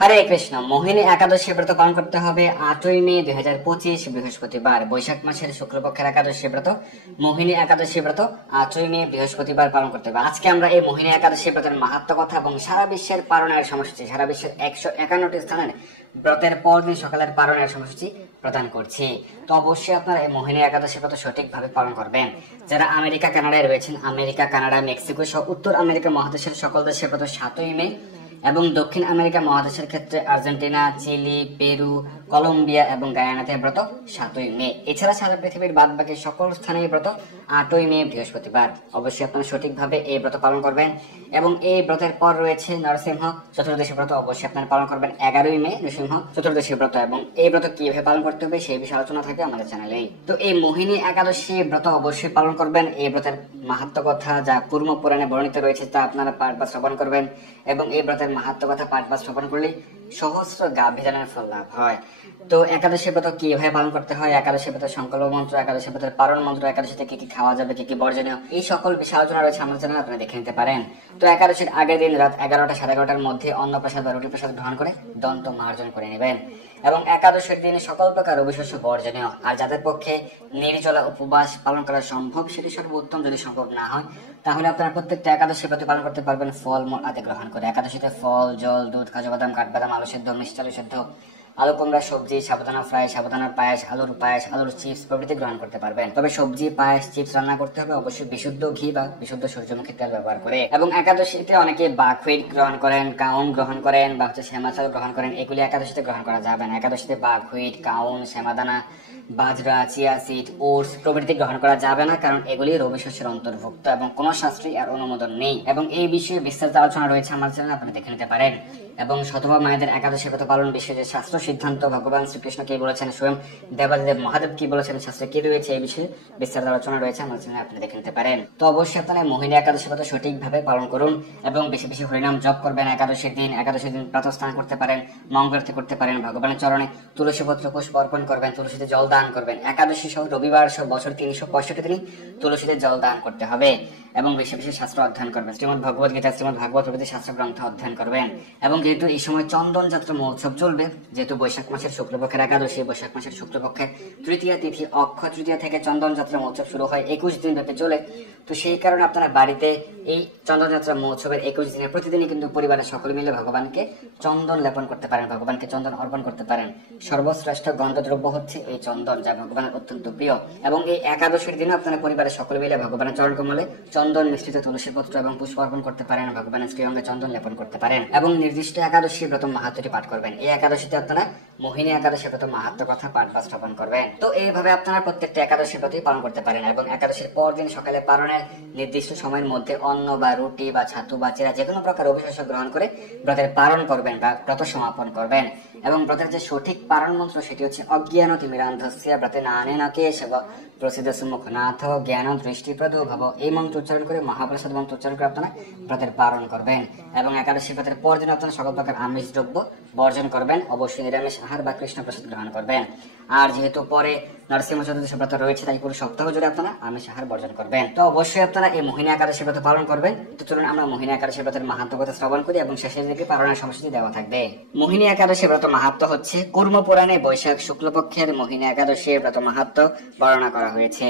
হরে কৃষ্ণ। মোহিনী একাদশী ব্রত পালন করতে হবে 8ই মে 2025 বৃহস্পতিবার, বৈশাখ মাসের শুক্লপক্ষের একাদশী ব্রত মোহিনী একাদশী ব্রত 8ই মে বৃহস্পতিবার পালন করতে হবে। আজকে আমরা এই মোহিনী একাদশী ব্রতের মাহাত্ম্য কথা এবং সারা বিশ্বের পালনের সময়সূচি, সারা বিশ্বের 151টি স্থানের ব্রতের পরদিন সকালের পালনের সময়সূচি প্রদান করছি। তো অবশ্যই আপনারা এই মোহিনী একাদশী ব্রত সঠিকভাবে পালন করবেন। যারা আমেরিকা কানাডায় রয়েছেন, আমেরিকা কানাডা মেক্সিকো সহ উত্তর আমেরিকা মহাদেশের সকল দেশের ব্রত 7ই মে এবং দক্ষিণ আমেরিকা মহাদেশের ক্ষেত্রে আর্জেন্টিনা, চিলি, পেরু, কলম্বিয়া এবং গায়ানাতে ব্রত 7ই মে। এছাড়া সারা পৃথিবীর বাদ বাকি সকল স্থানে ব্রত 8ই মে বৃহস্পতিবার। অবশ্যই আপনারা সঠিকভাবে এই ব্রত পালন করবেন। এবং এই ব্রতের পর রয়েছে নরসিংহ চতুর্দশী ব্রত, অবশ্যই আপনারা পালন করবেন 11ই মে নৃসিংহ চতুর্দশী ব্রত। এবং এই ব্রত কিভাবে পালন করতে হবে সেই বিষয়ে আলোচনা থাকবে আমাদের চ্যানেলেই। তো এই মোহিনী একাদশী ব্রত অবশ্যই পালন করবেন। এই ব্রতের মাহাত্ম্য কথা যা পূর্ব পুরাণে বর্ণিত রয়েছে তা আপনারা পাঠ বা শ্রবণ করবেন। এবং এই ব্রতের মাহাত্ম্য কথা পাঠ বা শ্রবণ করলে সহস্র গাভীদানের ফল লাভ হয়। তো একাদশী ব্রত কিভাবে পালন করতে হয়, একাদশী ব্রতের সংকল্প মন্ত্র, একাদশী ব্রতের পারণ মন্ত্র, একাদশীতে কি কি খাওয়া যাবে, কি কি বর্জনীয়, এই সকল বিষয় আলোচনা রয়েছে আমাদের চ্যানেলে, আপনারা দেখে নিতে পারেন। তো একাদশীর আগের দিন রাত 11টা সাড়ে 11টার মধ্যে অন্নপ্রসাদ বা রুটি প্রসাদ গ্রহণ করে দন্ত মার্জন করে নেবেন। এবং একাদশীর দিনে সকল প্রকার রবিশস্য বর্জনীয়। আর যাদের পক্ষে নির্জলা উপবাস পালন করা সম্ভব সেটি সর্বোত্তম। যদি সম্ভব না হয় তাহলে আপনারা প্রত্যেকটা একাদশী ব্রত পালন করতে পারবেন ফল মূল আদি গ্রহণ করে। একাদশীতে ফল, জল, দুধ, কাজু বাদাম, কাঠবাদাম, আলু সেদ্ধ, মিষ্টি আলু সেদ্ধ, আলু কুমড়া সবজি, সাবুদানা ফ্রাই, সাবুদানার পায়েস, আলুর চিপস প্রভৃতি গ্রহণ করতে পারবেন। তবে সবজি, পায়েস, চিপস রান্না করতে হবে অবশ্যই বিশুদ্ধ ঘি বা বিশুদ্ধ সূর্যমুখী তেল ব্যবহার করে। এবং একাদশীতে অনেকে বাকহুইট গ্রহণ করেন, কাউন গ্রহণ করেন বা শ্যামা চাল গ্রহণ করেন, এগুলি একাদশীতে গ্রহণ করা যাবে না। একাদশীতে বাকহুইট, কাউন, শ্যামাদানা, বাজরা, চিয়া সিড, ওটস প্রভৃতি গ্রহণ করা যাবে না, কারণ এগুলি রবি শস্যের অন্তর্ভুক্ত এবং কোন শাস্ত্রী আর অনুমোদন নেই। এবং এই বিষয়ে বিস্তারিত আলোচনা রয়েছে আমার চ্যানেলে, আপনারা দেখে নিতে পারেন। এবং শতভা মায়েদের একাদশী ব্রত পালন বিষয়ে যে শাস্ত্র সিদ্ধান্ত ভগবান শ্রীকৃষ্ণ কি বলেছেন, স্বয়ং দেবাদেব মহাদেব কি বলেছেন, শাস্ত্রে কি রয়েছে, এই বিষয়ে বিস্তারিত আলোচনা রয়েছে আমার চ্যানেলে, আপনি দেখে নিতে পারেন। তো অবশ্যই আপনারা মোহিনী একাদশী ব্রত সঠিকভাবে পালন করুন এবং বেশি বেশি হরিনাম জপ করবেন। একাদশীর দিন প্রাতঃস্নান করতে পারেন, মঙ্গলারতি করতে পারেন, ভগবানের চরণে তুলসী পত্র পুষ্প অর্পণ করবেন, তুলসীতে জল দান করবেন। একাদশী সহ রবিবার সহ বছর 365 দিনই তুলসীতে জল দান করতে হবে। এবং বেশি বেশি শাস্ত্র অধ্যয়ন করবেন, শ্রীমদ ভগবত গীতা, শ্রীমদ ভাগবত প্রভৃতি শাস্ত্র গ্রন্থ অধ্যয়ন করবেন। এবং যেহেতু এই সময় চন্দন যাত্রা মহোৎসব চলবে, যেহেতু বৈশাখ মাসের শুক্লপক্ষের একাদশী, বৈশাখ মাসের শুক্লপক্ষের তৃতীয়া তিথি অক্ষয় তৃতীয়া থেকে চন্দন যাত্রা মহোৎসব শুরু হয়, 21 দিন ব্যাপী চলে। তো সেই কারণে আপনারা বাড়িতে এই চন্দন যাত্রা মহোৎসবের 21 দিনে প্রতিদিনই কিন্তু পরিবারের সকলে মিলে ভগবানকে চন্দন লেপন করতে পারেন, ভগবানকে চন্দন অর্পণ করতে পারেন। সর্বশ্রেষ্ঠ গন্ধদ্রব্য হচ্ছে এই চন্দন, যা ভগবানের অত্যন্ত প্রিয়। এবং এই একাদশীর দিনে আপনারা পরিবারের সকলে মিলে ভগবানের চরণ কমলে চন্দন মিশ্রিত তুলসী পত্র এবং পুষ্প অর্পণ করতে পারেন, ভগবানের শ্রীঅঙ্গে চন্দন লেপন করতে পারেন। এবং নির্দিষ্ট একাদশী ব্রত মাহাত্ম্যটি পাঠ করবেন। এই একাদশীতে আপনারা মোহিনী একাদশী ব্রত মাহাত্ম্য কথা পাঠ বা শ্রবণ করবেন। তো এইভাবে আপনারা প্রত্যেকটা একাদশী ব্রতই পালন করতে পারেন। এবং একাদশীর পর দিন সকালে পালনের নির্দিষ্ট সময়ের মধ্যে অন্ন বা রুটি বা ছাতু বা চিরা যে কোনো প্রকার অভিশস্য গ্রহণ করে ব্রতের পালন করবেন বা ব্রত সমাপন করবেন। এবং ব্রতের যে সঠিক পালন মন্ত্র সেটি হচ্ছে অজ্ঞান তিমিরান্ধস্য ব্রতে নানেনা কেশব প্রসিদ্ধ সুমুখনাথ জ্ঞান দৃষ্টি প্রদো ভব। এই মন্ত্র উচ্চারণ করে, মহাপ্রসাদ মন্ত্র উচ্চারণ করে আপনারা ব্রতের পালন করবেন। এবং একাদশী ব্রতের পর দিন আপনারা সকল প্রকার আমিষ দ্রব্য বর্জন করবেন, অবশ্যই নিরামিষ আহার বা কৃষ্ণ প্রসাদ গ্রহণ করবেন। আর যেহেতু পরে নরসিংহ চতুর্দশী ব্রত রয়েছে, তাই পুরো সপ্তাহ জুড়ে আপনারা আমিষ আহার বর্জন করবেন। তো অবশ্যই আপনারা এই মোহিনী একাদশী ব্রত পালন করবেন। তো চলুন আমরা মোহিনী একাদশী ব্রতের মাহাত্ম্য কথা শ্রবণ করি এবং শেষের দিকে পালনের সময়সূচি দেওয়া থাকবে। মোহিনী একাদশী ব্রত মাহাত্ম্য হচ্ছে কুর্ম পুরাণে বৈশাখ শুক্লপক্ষের মোহিনী একাদশীর ব্রত মাহাত্ম্য বর্ণনা করা হয়েছে।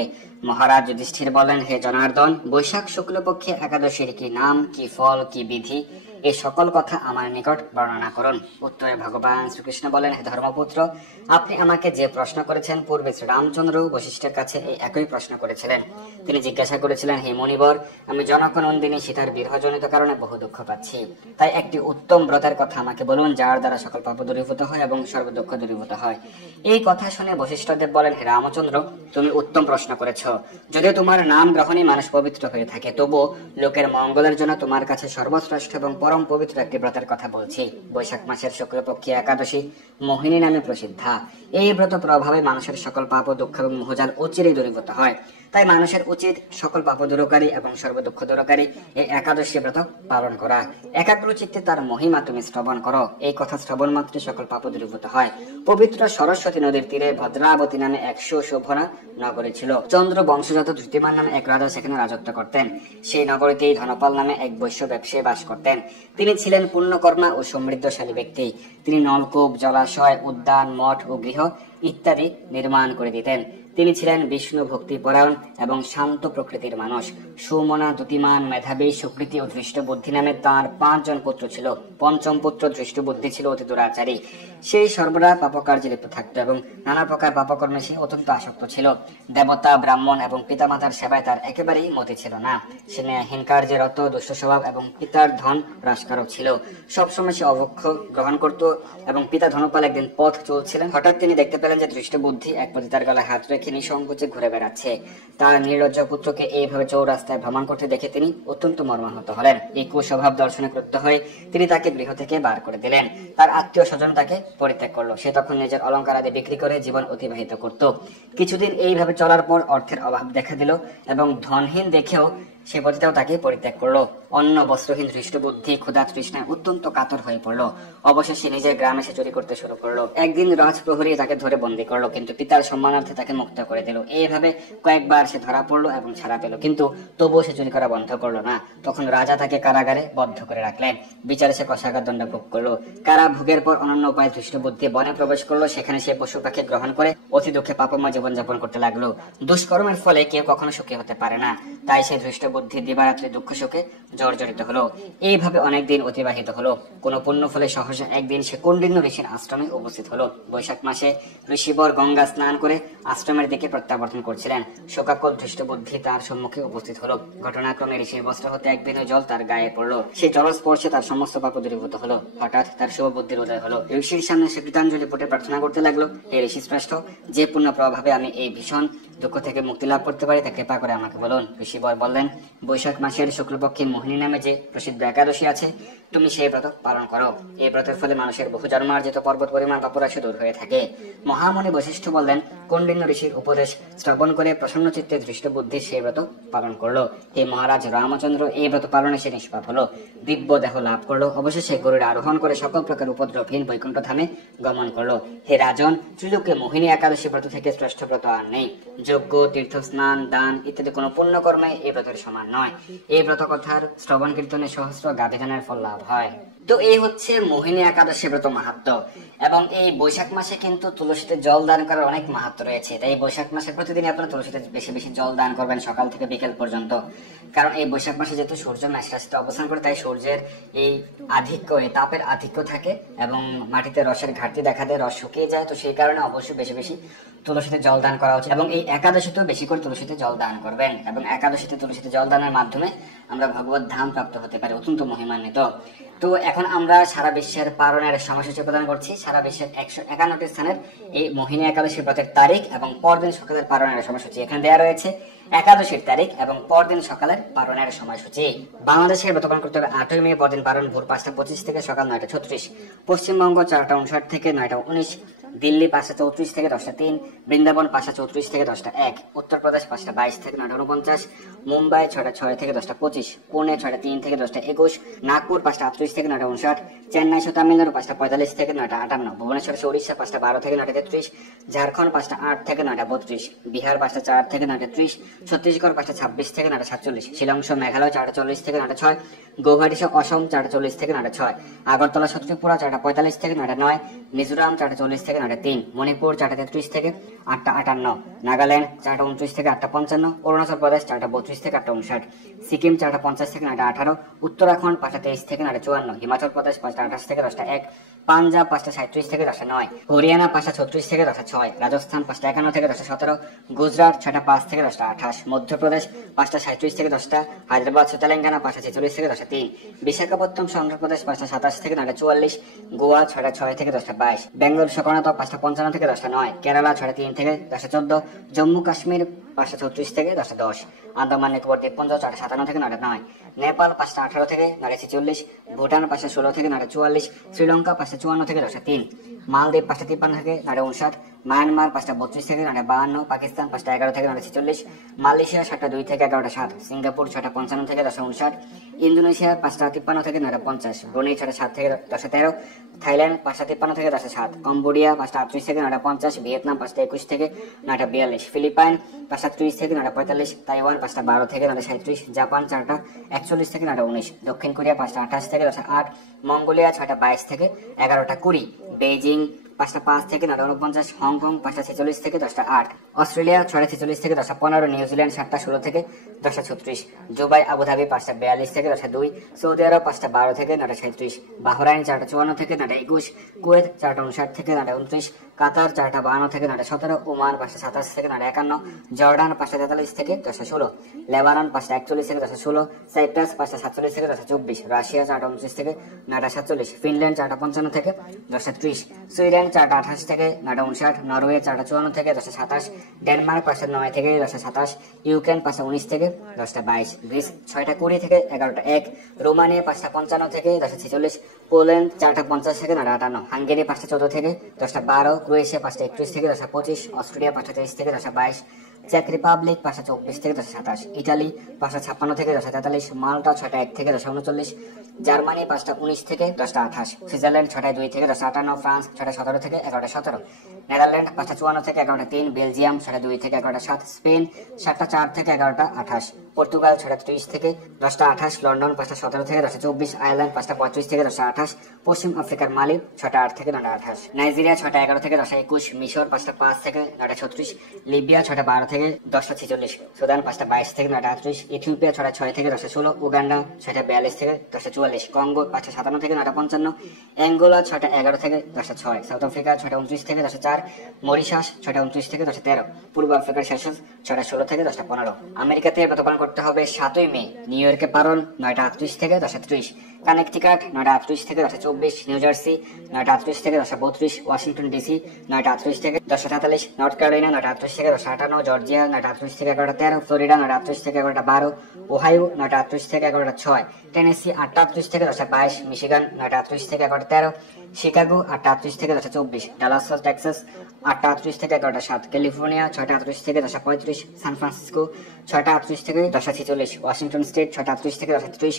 মহারাজ যুধিষ্ঠির বলেন, হে জনার্দন, বৈশাখ শুক্লপক্ষে একাদশীর কি নাম, কি ফল, কি বিধি, এই সকল কথা আমার নিকট বর্ণনা করুন। উত্তরে ভগবান শ্রীকৃষ্ণ বলেন, হে ধর্মপুত্র, আপনি আমাকে যে প্রশ্ন করেছেন পূর্বে শ্রীরামচন্দ্র বশিষ্ঠের কাছে এই একই প্রশ্ন করেছিলেন। তিনি জিজ্ঞাসা করেছিলেন, হে মুনিবর, আমি জনকনন্দিনী সীতার বিরহজনিত কারণে বহু দুঃখ পাচ্ছি, তাই একটি উত্তম ব্রতের কথা আমাকে বলুন, যার দ্বারা সকল পাপ দূরীভূত হয় এবং সর্ব দুঃখ দূরীভূত হয়। এই কথা শুনে বশিষ্ঠদেব বলেন, হে রামচন্দ্র, তুমি উত্তম প্রশ্ন করেছ। যদিও তোমার নাম গ্রহণে মানুষ পবিত্র হয়ে থাকে, তবুও লোকের মঙ্গলের জন্য তোমার কাছে সর্বশ্রেষ্ঠ এবং পরম পবিত্র একটি ব্রতের কথা বলছি। বৈশাখ মাসের শুক্লপক্ষী একাদশী মোহিনী নামে প্রসিদ্ধা। এই ব্রত প্রভাবে মানুষের সকল পাপ ও দুঃখ এবং মোহজাল অচিরেই দূরীভূত হয়। তাই মানুষের উচিত সকল পাপ দূরকারী এবং সর্ব দুঃখ দূরকারী এই একাদশী ব্রত পালন করা। একাগ্র চিত্তে তার মহিমা তুমি শ্রবণ করো। এই কথা শ্রবণ মাত্রে সকল পাপ দূরীভূত হয়। পবিত্র সরস্বতী নদীর তীরে ভদ্রাবতী নামে এক সুশোভনা নগরী ছিল। চন্দ্র চন্দ্র বংশজাত ধৃতিমান নামে এক রাজা সেখানে রাজত্ব করতেন। সেই নগরীতেই ধনপাল নামে এক বৈশ্য ব্যবসায়ী বাস করতেন। তিনি ছিলেন পুণ্যকর্মা ও সমৃদ্ধশালী ব্যক্তি। তিনি নলকূপ, জলাশয়, উদ্যান, মঠ ও গৃহ ইত্যাদি নির্মাণ করে দিতেন। তিনি ছিলেন বিষ্ণু ভক্তি পরায়ণ এবং শান্ত প্রকৃতির মানুষ। সুমনা, দ্যুতিমান, মেধাবী, সুকৃতি ও ধৃষ্টবুদ্ধি নামে তাঁর 5 জন পুত্র ছিল। পঞ্চম পুত্র ধৃষ্টবুদ্ধি ছিল অতি দুরাচারী। সেই সর্বদা পাপকার্যে লিপ্ত থাকত এবং নানা প্রকার পাপকর্মে সে অত্যন্ত আসক্ত ছিল। দেবতা, ব্রাহ্মণ এবং পিতামাতার সেবায় তার একেবারেই মতি ছিল না। সে ন্যায়হীন কার্যে রত, দুষ্ট স্বভাব এবং পিতার ধন হ্রাসকারক ছিল। সবসময় সে অভক্ষ গ্রহণ করত এবং পিতা ধনপাল একদিন পথ চলছিলেন। হঠাৎ তিনি দেখতে পেলেন যে ধৃষ্টবুদ্ধি এক পতিতার গলায় হাত রেখে নিঃসংকোচে ঘুরে বেড়াচ্ছে। তার নির্লজ্জ পুত্রকে এইভাবে চৌরাস্তায় ভ্রমণ করতে দেখে তিনি অত্যন্ত মর্মাহত হলেন। এই কুস্বভাব দর্শনে ক্রুদ্ধ হয়ে তিনি তাকে গৃহ থেকে বার করে দিলেন। তার আত্মীয় স্বজন তাকে পরিত্যাগ করলো। সে তখন নিজের অলংকার আদি বিক্রি করে জীবন অতিবাহিত করত। কিছুদিন এইভাবে চলার পর অর্থের অভাব দেখা দিল এবং ধনহীন দেখেও সে পতিতাও তাকে পরিত্যাগ করলো। অন্ন বস্ত্রহীন ধৃষ্টবুদ্ধি ক্ষুধা তৃষ্ণায় অত্যন্ত কাতর হয়ে পড়লো। অবশেষে নিজের গ্রামে সে চুরি করতে শুরু করলো। একদিন রাজপ্রহরী তাকে ধরে বন্দী করলো, কিন্তু পিতার সম্মানার্থে তাকে মুক্ত করে দিল। এইভাবে কয়েকবার সে ধরা পড়লো এবং ছাড়া পেল, কিন্তু তবুও সে চুরি করা বন্ধ করলো না। তখন রাজা তাকে কারাগারে বদ্ধ করে রাখলেন। বিচারে সে কষাঘাত দণ্ড ভোগ করলো। কারা ভোগের পর অনন্য উপায় ধৃষ্টবুদ্ধি বনে প্রবেশ করলো। সেখানে সে পশু পাখি গ্রহণ করে অতি দুঃখে পাপময় জীবনযাপন করতে লাগলো। দুষ্কর্মের ফলে কেউ কখনো সুখী হতে পারে না, তাই সে ধৃষ্টবুদ্ধি দিবারাত্রি দুঃখ সুখে জর্জরিত হলো। এইভাবে অনেকদিন অতিবাহিত হলো। কোন পুণ্য ফলে সহসা একদিন সে কৌন্ডিন্য ঋষির আশ্রমে উপস্থিত হলো। বৈশাখ মাসে ঋষিবর গঙ্গা স্নান করে আশ্রমের দিকে প্রত্যাবর্তন করছিলেন। শোকাকুল ধৃষ্টবুদ্ধি তার সম্মুখে উপস্থিত হলো। ঘটনাক্রমে ঋষির বস্ত্র হতে এক বিন্দু জল তার গায়ে পড়লো। সেই জলস্পর্শে তার সমস্ত পাপ দূরীভূত হলো। হঠাৎ তার শুভ বুদ্ধির উদয় হলো। ঋষির সামনে সে কৃতাঞ্জলি পুটে প্রার্থনা করতে লাগলো, হে ঋষি শ্রেষ্ঠ, যে পুণ্য প্রভাবে আমি এই ভীষণ দুঃখ থেকে মুক্তি লাভ করতে পারি তা কৃপা করে আমাকে বলুন। ঋষিবর বললেন, বৈশাখ মাসের শুক্লপক্ষের মোহিনী নামে যে প্রসিদ্ধ একাদশী আছে, তুমি সেই ব্রত পালন করো। এই ব্রতের ফলে মানুষের বহু জন্মার্জিত পর্বত পরিমাণ পাপরাশি দূর হয়ে থাকে। মহামণি বশিষ্ঠ বললেন, কৌন্ডিন্য ঋষির উপদেশ শ্রবণ করে প্রসন্ন চিত্তে ধৃষ্টবুদ্ধি সেই ব্রত পালন করলো। হে মহারাজ রামচন্দ্র, এই ব্রত পালনে সে নিষ্পাপ হলো, দিব্য দেহ লাভ করলো। অবশেষে গরুড় আরোহণ করে সকল প্রকার উপদ্রবহীন বৈকুণ্ঠ ধামে গমন করলো। হে রাজন, ত্রিলোকে মোহিনী একাদশী ব্রত থেকে শ্রেষ্ঠ ব্রত আর নেই। যজ্ঞ, তীর্থ স্নান, দান ইত্যাদি কোনো পুণ্য কর্মে এই ব্রতের সমান নয়। এই ব্রত কথার শ্রবণ কীর্তনে সহস্র গাভীদানের ফল লাভ হয়। তো এই হচ্ছে মোহিনী একাদশী ব্রত মাহাত্ম্য। এবং এই বৈশাখ মাসে কিন্তু তুলসীতে জল দান করার অনেক মাহাত্ম্য রয়েছে। তাই এই বৈশাখ মাসে প্রতিদিন আপনারা তুলসীতে বেশি বেশি জল দান করবেন, সকাল থেকে বিকেল পর্যন্ত। কারণ এই বৈশাখ মাসে যেহেতু সূর্য মেষ রাশিতে অবস্থান করে, তাই সূর্যের এই আধিক্য, এই তাপের আধিক্য থাকে এবং মাটিতে রসের ঘাটতি দেখা দেয়, রস শুকিয়ে যায়। তো সেই কারণে অবশ্যই বেশি বেশি তুলসীতে জল দান করা উচিত এবং এই একাদশীতেও বেশি করে তুলসীতে জল দান করবেন। এবং একাদশীতে তুলসীতে জল দানের মাধ্যমে আমরা ভগবত ধাম প্রাপ্ত হতে পারি, অত্যন্ত মহিমান্বিত। তো এখন আমরা সারা বিশ্বের পালনের সময়সূচি প্রদান করছি। সারা বিশ্বের 151টি স্থানের এই মোহিনী একাদশী ব্রতের তারিখ এবং পরদিন সকালের পালনের সময়সূচি এখানে দেওয়া রয়েছে। একাদশীর তারিখ এবং পরদিন সকালের পালনের সময়সূচি। বাংলাদেশের ব্রত পালন করতে হবে 8ই মে, পরদিন পালন ভোর 5টা 25 থেকে সকাল 9টা 36। পশ্চিমবঙ্গ 4টা 59 থেকে 9টা 19। দিল্লি 5টা 34 থেকে 10টা 3। বৃন্দাবন 5টা 34 থেকে 10টা 1। উত্তরপ্রদেশ 5টা 22 থেকে 9টা 49। মুম্বাই 6টা 6 থেকে 10টা 25। পুনে 6টা 3 থেকে 10টা 21। নাগপুর 5টা 38 থেকে 9টা 59। চেন্নাই তামিলনাড়ু 5টা 45 থেকে 9টা 58। ভুবনেশ্বর উড়িষ্যা 5টা 12 থেকে 9টা 33। ঝাড়খণ্ড 5টা 8 থেকে 9টা 32। বিহার 5টা 4 থেকে 9টা 30। ছত্তিশগড় 5টা 26 থেকে 9টা 47। শিলং মেঘালয় 4টা 40 থেকে 9টা 6। গৌহাটি অসম 4টা 40 থেকে 9টা 6। আগরতলা ত্রিপুরা 4টা 45 থেকে 9টা 9। মিজোরাম 4টা 40 থেকে 9টা 3। মণিপুর 4টা 33 থেকে 8টা 58। নাগাল্যান্ড 4টা 29 থেকে 8টা 55। অরুণাচল প্রদেশ 4টা 32 থেকে 8টা 59। সিকিম 4টা 50 থেকে 9টা 18। উত্তরাখণ্ড 5টা 23 থেকে 9টা 54। হিমাচল প্রদেশ 5টা 28 থেকে 10টা 1। পাঞ্জাব 5টা 37 থেকে 10টা 9। হরিয়ানা 5টা 36 থেকে 10টা 6। রাজস্থান 5টা 51 থেকে 10টা 17। গুজরাট 6টা 5 থেকে 10টা 28। মধ্যপ্রদেশ 5টা 37 থেকে 10টা। হায়দ্রাবাদ তেলেঙ্গানা 5টা 46 থেকে 10টা 3। বিশাখাপত্তনম অন্ধ্রপ্রদেশ 5টা 27 থেকে 9টা 44। গোয়া 6টা 6 থেকে 10টা 22। বেঙ্গল কর্ণাটক 5টা 55 থেকে 10টা 9। কেরালা 6টা 3 থেকে 10টা 14। জম্মু কাশ্মীর 5টা 34 থেকে 10টা 10। আন্দামান নিকোবর দ্বীপপুঞ্জ 4টা 57 থেকে 9টা 9। নেপাল 5টা 18 থেকে 9টা 46। ভুটান 5টা 16 থেকে 9টা 44। শ্রীলঙ্কা 5টা 54 থেকে 10টা 3। মালদ্বীপ 5টা 53 থেকে 9:59, মায়ানমার 5টা 32 থেকে 9:52, পাকিস্তান 5টা 11 থেকে 9:46, মালয়েশিয়া 7টা 2 থেকে 11:07, সিঙ্গাপুর 6টা 55 থেকে 10:59, ইন্দোনেশিয়া 5টা 53 থেকে 9:50, ব্রুনেই 6টা 7 থেকে 10:13, থাইল্যান্ড 5টা 53 থেকে 10:07, কম্বোডিয়া 5টা 38 থেকে 9:50, ভিয়েতনাম 5টা 21 থেকে 9:42, ফিলিপাইন 5টা 30 থেকে 9:45, তাইওয়ান 5টা 12 থেকে 9:37, জাপান 4টা 41 থেকে 9:19, দক্ষিণ কোরিয়া 5টা 28 থেকে 10:08, মঙ্গোলিয়া 6টা 22 থেকে 11টা 20, বেইজিং 5টা 5 থেকে 9:49, হংকং 5টা 46 থেকে 10:08, অস্ট্রেলিয়া 6টা 46 থেকে 10:15, নিউজিল্যান্ড 7টা 16 থেকে 10:36, দুবাই আবুধাবি 5টা 42 থেকে 10:02, সৌদি আরব 5টা 12 থেকে 9:37, বাহরাইন 4টা 54 থেকে 9:21, কুয়েত 4টা 59 থেকে 9:29, কাতার 4টা 52 থেকে 9:17, ওমান 5টা 27 থেকে 9:51, জর্ডান 5টা 43 থেকে 10:16, লেবানন 5টা 41 থেকে 10:16, সাইপ্রাস 5টা 47 থেকে 10:24, রাশিয়া 4টা 29 থেকে 9:47, ফিনল্যান্ড 4টা 55 থেকে 10:30, সুইডেন 4টা 28 থেকে 9:59, নরওয়ে 4টা 54 থেকে 10:27, ডেনমার্ক 5টা 9 থেকে 10:27, ইউক্রেন 5টা 19 থেকে 10:22, গ্রিস 6টা 20 থেকে 11:01, রোমানিয়া 5টা 55 থেকে 10:46, পোল্যান্ড 4টা 50 থেকে 9:58, হাঙ্গেরি 5টা 14 থেকে 10:12, ক্রোয়েশিয়া 5টা 21 থেকে 10:25, অস্ট্রেলিয়া 5টা 23 থেকে 10:22, চেক রিপাবলিক 5টা 24 থেকে 10:27, ইটালি 5টা 56 থেকে 10:43, মাল্টা 6টা 1 থেকে 10:39, জার্মানি 5টা 19 থেকে 10:28, সুইজারল্যান্ড 6টা 2 থেকে 10:58, ফ্রান্স 6টা 17 থেকে 11:17, নেদারল্যান্ড 5টা 54 থেকে 11:03, বেলজিয়াম 6টা 2 থেকে 11:07, স্পেন 7টা 4 থেকে 11:28, পর্তুগাল 6টা 30 থেকে 10:28, লন্ডন 5টা 17 থেকে 10:24, আয়ারল্যান্ড 5টা 35 থেকে 10:28, পশ্চিম আফ্রিকার মালি 6টা 8 থেকে 9:28, নাইজেরিয়া 6টা 11 থেকে 10:21, মিশর 5টা 5 থেকে 9:36, লিবিয়া 6টা 12 থেকে 10:46, সুদান 5টা 22 থেকে 9:38, ইথিওপিয়া 6টা 6 থেকে 10:16, উগান্ডা 6টা 42 থেকে 10:44, কঙ্গো 5টা 57 থেকে 9:55, অ্যাঙ্গোলা 6টা 11 থেকে 10:06, সাউথ আফ্রিকা 6টা 29 থেকে 10:04, মরিশাস 6টা 29 থেকে 10:13, পূর্ব আফ্রিকার সেশনস 6টা 16 থেকে 10:15। আমেরিকাতে ব্রত পালন করতে হবে 7ই মে, নিউ ইয়র্কে পালন 9টা 38 থেকে 10:30, কানেকটিকাট 9টা 38 থেকে 10:24, নিউ জার্সি 9টা 38 থেকে 10:32, ওয়াশিংটন ডিসি 9টা 38 থেকে 10:43, নর্থ ক্যারোলাইনা 9টা 38 থেকে 10:58, জর্জিয়া 9টা 38 থেকে 11:13, ফ্লোরিডা 9টা 38 থেকে 11:12, ওহাইও 9টা 38 থেকে 11:06, টেনেসি 8টা 38 থেকে 10:22, মিশিগান 9টা 38 থেকে 11:13, শিকাগো 8টা 38 থেকে 10:24, ডালাস টেক্সাস 8টা 38 থেকে 11:07, ক্যালিফোর্নিয়া 6টা 38 থেকে 10:35, সান ফ্রান্সিসকো 6টা 38 থেকে 10:46, ওয়াশিংটন স্টেট 6টা 38 থেকে 10:33,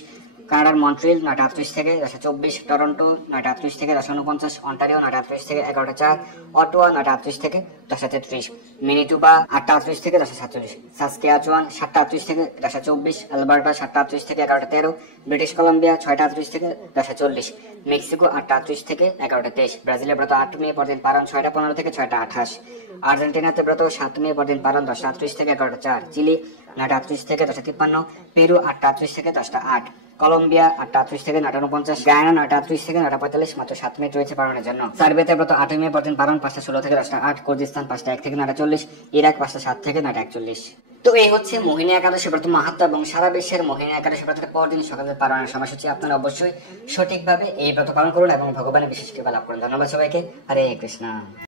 কানাডার মন্ট্রিল 9টা 38 থেকে 10:24, টরন্টো 9টা 38 থেকে 10:49, অন্টারিও 9টা 38 থেকে 11:04, অটোয়া 9টা 38 থেকে 10:33, মিনিটুবা 8টা 38 থেকে 10:47, সাসকিয়াচুয়ান 7টা 38 থেকে 10:24, আলবার্টা 7টা 38 থেকে 11:13, ব্রিটিশ কলম্বিয়া 6টা 38 থেকে 10:40, মেক্সিকো 8টা 38 থেকে 11:23, ব্রাজিলের ব্রত 8 মে পরদিন পালন 6টা 15 থেকে 6টা 28, আর্জেন্টিনাতে ব্রত 7 মে পরদিন পালন 10টা 38 থেকে 11:04, চিলি 9টা 38 থেকে 10:53, পেরু 8টা 38 থেকে 10:08, কলম্বিয়া 8টা 38 থেকে 9:49, গায়ানা 9টা 38 থেকে 9:45, মাত্র 7 মিনিট রয়েছে পালনের জন্য। সার্বিয়াতে ব্রত 8 মে পরদিন পালন 5টা 16 থেকে 10:08, কুর্দিস্তান 5টা 1 থেকে 9:40, ইরাক 5টা 7 থেকে 9:41। তো এই হচ্ছে মোহিনী একাদশী ব্রত মাহাত্ম্য এবং সারা বিশ্বের মোহিনী একাদশী ব্রতের পরদিন সকালে পালনের সময়সূচি। আপনারা অবশ্যই সঠিকভাবে এই ব্রত পালন করুন এবং ভগবানের বিশেষ কৃপা লাভ করুন। ধন্যবাদ সবাইকে। হরে কৃষ্ণ।